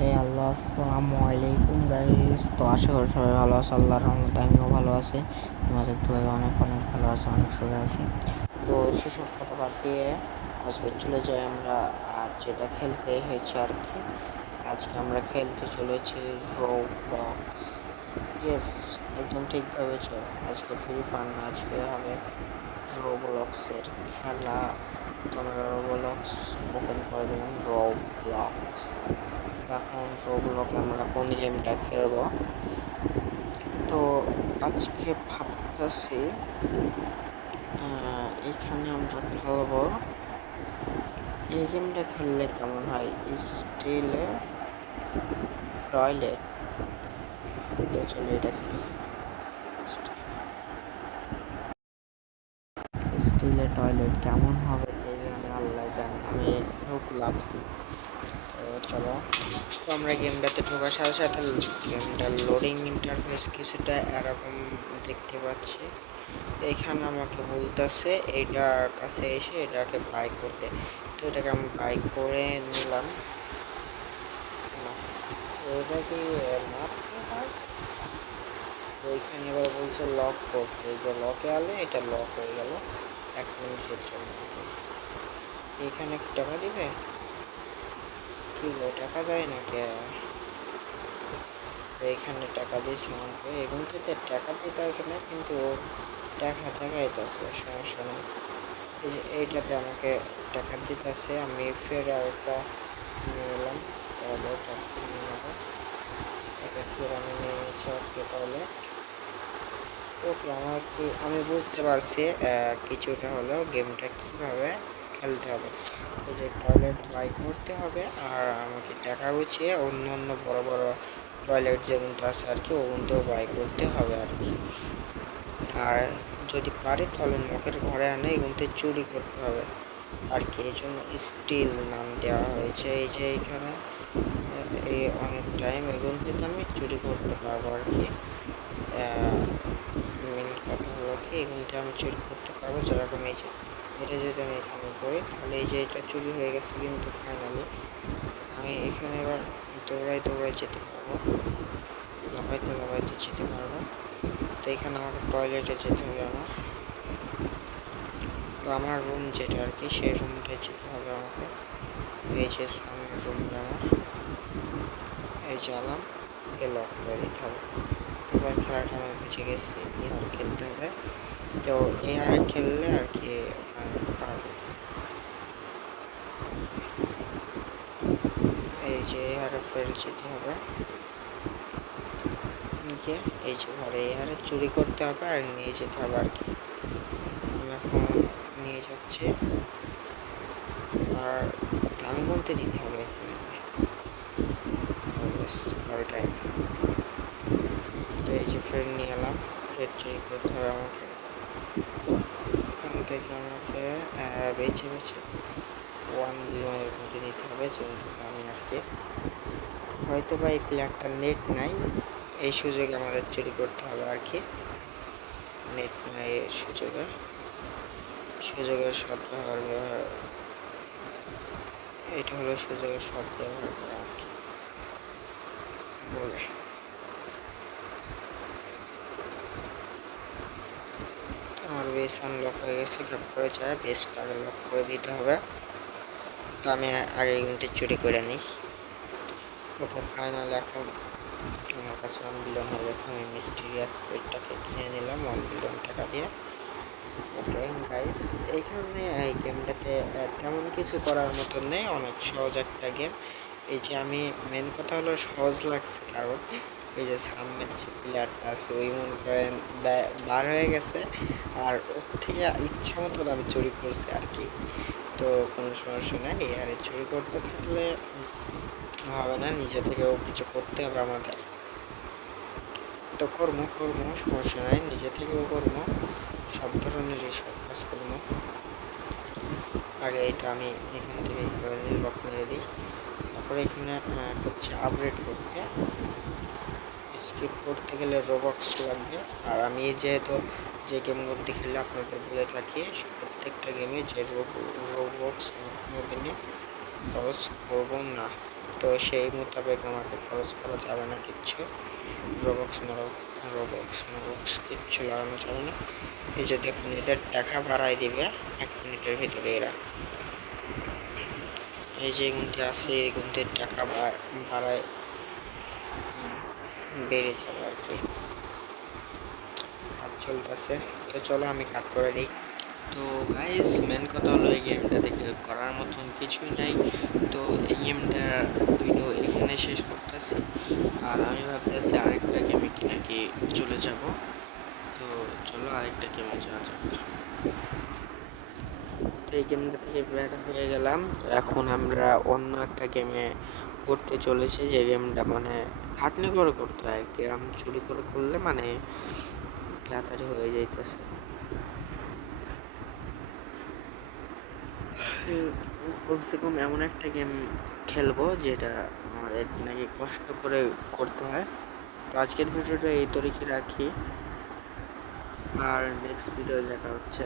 হে আল্লাহ, আসসালামু আলাইকুম গাইস। তো আশা করি সবাই ভালো আছে, আল্লাহর রহমতে আমিও ভালো আছি। তোমাদের দুয়ায় অনেক অনেক ভালো আছে, অনেক সুখে আছি। তো সেসব কথা বাদ দিয়ে আজকে চলে যাই আমরা যেটা খেলতে এসেছি আর কি। আজকে আমরা খেলতে চলেছি রোবলক্স। ইয়েস, একদম ঠিক ভেবেছো। আজকে ফ্রি ফায়ার না, আজকে হবে রোবলক্সের খেলা। তোমরা রোবলক্স ওপেন করে দিলাম, রোবলক্স। এখন রোবলকে আমরা কোন গেমটা খেলবো, তো আজকে ভাবতেছি এখানে আমরা খেলবো। এই গেমটা খেললে কেমন হয়, স্টিলে টয়লেট। তো চলো এটা খেলি। স্টিলে টয়লেট কেমন হবে কে জানে, আল্লাহ জানে। আমি ঢুকলাম, তো চলো। তো আমরা গেমটাতে ঢোকার সাথে সাথে গেমটার লোডিং ইন্টারফেস কিছুটা এরকম দেখতে পাচ্ছি। এখানে আমাকে বলতেছে এটার কাছে এসে এটাকে বাই করতে। তো এটাকে আমি বাই করে নিলাম। এটা কি মারতে হয়? তো এখানে এবার বলছে লক করতে, এই যে লকে আলে এটা লক হয়ে গেল 1 মিনিটের জন্য। এখানে কি টাকা দিবে? কি গো, টাকা দেয় নাকি? এইখানে টাকা দিয়েছে আমাকে, এবং থেকে টাকা দিতে আসে না, কিন্তু টাকা দেখাইতেছে, সমস্যা নেই। এই যে এইটাতে আমাকে টাকা দিতেছে, আমি ফের আরেকটা নিয়ে এলাম। তাহলে এটা নিয়ে নেবো, এটা ফের আমি নিয়ে নিচ্ছি একটা টয়লেট। ওকে, আমি বুঝতে পারছি কিছুটা হলেও গেমটা কীভাবে খেলতে হবে। ওই যে টয়লেট বাই করতে হবে, আর আমাকে টাকা গুছিয়ে অন্য অন্য বড় বড় টয়লেট যেগুলো আছে আর কি, ওগুলোতেও বাই করতে হবে আর কি। আর যদি পারি তাহলে মুখের ঘরে আনে এগুলোতে চুরি করতে হবে আর কি। এই জন্য স্টিল নাম দেওয়া হয়েছে। এই যে এইখানে এই অনেক টাইম এগুলোতে আমি চুরি করতে পারবো আর কি। মেন কথা হলো কি, এগুলোতে আমি চুরি করতে পারবো। যেরকম এই যে এটা যদি আমি এখানে করি, তাহলে এই যে এটা চুরি হয়ে গেছে, কিন্তু ফাইনালি আমি এখানে এবার দৌড়াই দৌড়াই যেতে পারবো, লাফাইতে লাফাইতে যেতে পারবো। তো এখানে আমাকে টয়লেটে যেতে হবে আমার। তো আমার রুম যেটা আর কি, সেই রুমটায় যেতে হবে আমাকে। এই যে সামনের রুমটা আমার, এই যে আলাম, এ লক করে দিতে হবে। এবার খেলাটা আমি বুঝে গেছি কীভাবে খেলতে হবে। তো এই হারে খেললে আর কি পারবো। এই যে এই হারে ফের যেতে হবে, এই যে ঘরে এই হারে চুরি করতে হবে আর নিয়ে যেতে হবে আর কি। আমি এখন নিয়ে যাচ্ছি, আর আমি গুনতে দিতে হবে এখানে অল টাইম। তো এই যে ফের নিয়ে এলাম, ফের চুরি করতে হবে আমাকে। এখান থেকে আমাকে বেছে বেছে 1 মিলিয়নের মধ্যে দিতে হবে, যেহেতু আমি আর কি হয়তো বা এই প্লেয়ারটার নেট নাই, এই সুযোগে আমাদের চুরি করতে হবে আর কি। নেট নাই এই সুযোগের সদ্ব্যবহার এটা হলো সুযোগের সদ্ব্যবহার করা আর কি বলে। আমার বেস আনলক হয়ে গেছে, গ্যাপ করে যায়, বেসটা আগে লক করে দিতে হবে। তো আমি আগে কিন্তু চুরি করে নিই। ওকে, ফাইনাল এখন আমার কাছে 1 বিলিয়ন হয়ে গেছে। আমি মিস্টিরিয়াস পেটটাকে কিনে নিলাম 1 বিলিয়ন টাকা দিয়ে। ওকে গাইস, এইখানে এই গেমটাতে তেমন কিছু করার মতন নেই, অনেক সহজ একটা গেম। এই যে আমি মেন কথা হলো সহজ লাগছে, কারণ এই যে সামনের যে প্লেয়ারটা আছে ওই মনে করেন বার হয়ে গেছে, আর ওর থেকে ইচ্ছা মতন আমি চুরি করছি আর কি। তো কোনো সমস্যা নেই, আর চুরি করতে থাকলে হবে না, নিজে থেকেও কিছু করতে হবে আমাদের। তো কর্ম সমস্যা নাই, নিজে থেকেও কর্ম, সব ধরনেরই সব কাজ করবো। আগে এটা আমি এখান থেকে লক মেরে দিই, তারপরে এখানে হচ্ছে আপগ্রেড করতে, স্কিপ করতে গেলে রোবক্স লাগবে। আর আমি যেহেতু যে গেমগুলো খেললে আপনাদের বলে থাকি, প্রত্যেকটা গেমে যে রোবক্স কোনোদিনই খরচ করবো না, তো সেই মোতাবেক আমাকে খরচ করা যাবে না কিচ্ছু। রোবক্স কিচ্ছু লাগানো যাবে না। এই যে দেখুন, এদের টাকা বাড়াই দিবে 1 মিনিটের ভিতরে এরা। এই যে গুনতে আছে, এই গুনতে টাকা বাড়ায় বেড়ে যাবে আর কি। কাজ চলতেছে, তো চলো আমি কাট করে দিই। তো গাইস, মেন কথা হলো এই গেমটা দেখে করার মতন কিছুই নাই। তো এই গেমটা ভিডিও এখানে শেষ করতেছি, আর আমি ভাবতেছি আরেকটা গেমে কি নাকি চলে যাব। তো চলো আরেকটা গেমে যাওয়া যাক। তো এই গেমটা থেকে বের হয়ে গেলাম, এখন আমরা অন্য একটা গেমে করতে চলেছি, যে গেমটা মানে খাটনি করে করতে হয় আর কি। চুরি করে করলে মানে তাড়াতাড়ি হয়ে যাইতেছে। কমসে কম এমন একটা গেম খেলবো যেটা আমাদের নাকি কষ্ট করে করতে হয়। তো আজকের ভিডিওটা এই তরিকে রাখি, আর নেক্সট ভিডিও দেখা হচ্ছে।